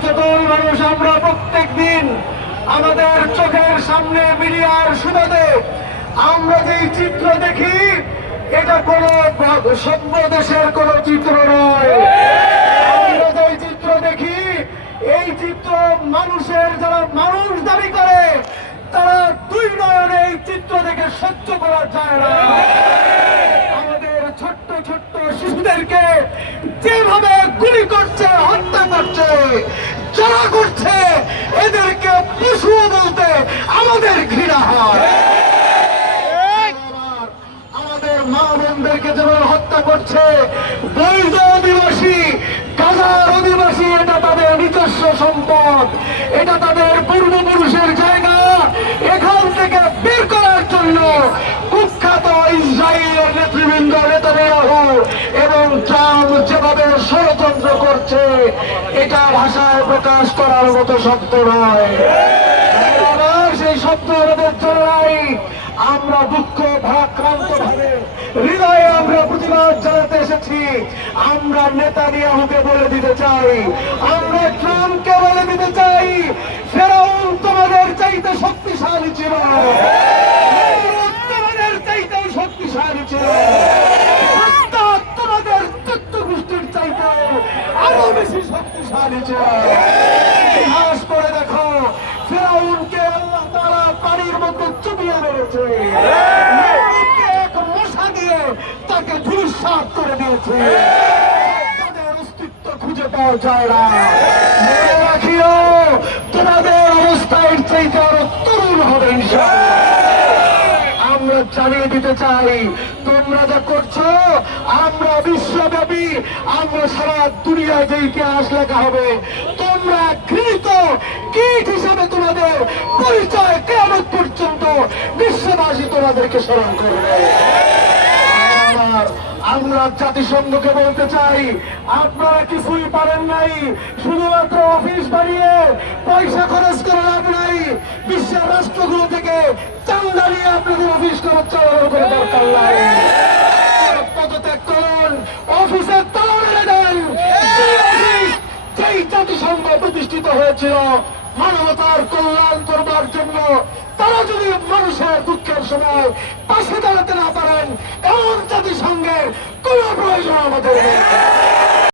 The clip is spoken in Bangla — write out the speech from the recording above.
সচেতন মানুষ আমরা প্রত্যেক দিন আমাদের চোখের সামনে মিডিয়ার সুবাদে আমরা যেই চিত্র দেখি, এটা কোন সভ্য দেশের কোন চিত্র নয়। আমরা যেই চিত্র দেখি, এই চিত্র মানুষের যারা মানুষ দাবি করে, তারা দুই নয়নে এই চিত্র দেখে সহ্য করা যায় না। আমাদের ছোট্ট ছোট্ট শিশুদেরকে যেভাবে গুলি করছে, হত্যা করছে যারা করছে এদেরকে পশু বলতে আমাদের ঘৃণা হয়। আমাদের মা বোনদেরকে যেমন হত্যা করছে বৈধ অধিবাসী গাজার অধিবাসী এটা তাদের নিজস্ব সম্পদ এটা তাদের পূর্বপুরুষের এটা ভাষায় প্রকাশ করার মতো শব্দ নয়। সেই শব্দ আমাদের জন্য আমরা দুঃখ, ভারাক্রান্ত ভাবে, হৃদয়ে আমরা প্রতিবাদ জানাতে এসেছি। আমরা নেতানিয়াহুকে বলে দিতে চাই। আমরা ট্রাম্পকে বলে দিতে চাই। ফেরাউন তোমাদের চাইতে শক্তিশালী ছিল নমরুদ তোমাদের চাইতেও শক্তিশালী ছিল সাদ্দাত তোমাদের চোদ্দ গোষ্ঠীর চাইতে আরও বেশি শক্তিশালী ইতিহাস করে দেখো, ফেরাউনকে আল্লাহ তারা পানির মধ্যে চুপিয়ে মেরেছে। এক মশা দিয়ে তাকে ধূলিসাৎ করে দিয়েছে। অস্তিত্ব খুঁজে পাওয়া যায় না। আমরা জানিয়ে দিতে চাই। তোমরা যা করছ, আমরা বিশ্বব্যাপী, আমরা সারা দুনিয়ায় যে ইতিহাস লেখা হবে, তোমরা ঘৃণিত কীট হিসাবে তোমাদের পরিচয় কেমন পর্যন্ত বিশ্ববাসী তোমাদেরকে স্মরণ করবে। আমরা জাতিসংঘকে বলতে চাই, আপনারা কিছুই পারেন নাই, শুধুমাত্র অফিস বানিয়ে পয়সা খরচ করে লাভ নাই, বিশ্বের রাষ্ট্রগুলো থেকে অফিসের জাতিসংঘ প্রতিষ্ঠিত হয়েছিল মানবতার কল্যাণ করবার জন্য, তারা যদি মানুষের দুঃখের সময় পাশে দাঁড়াতে না পারেন, এমন জাতিসংঘের কোন প্রয়োজন আমাদের নেই।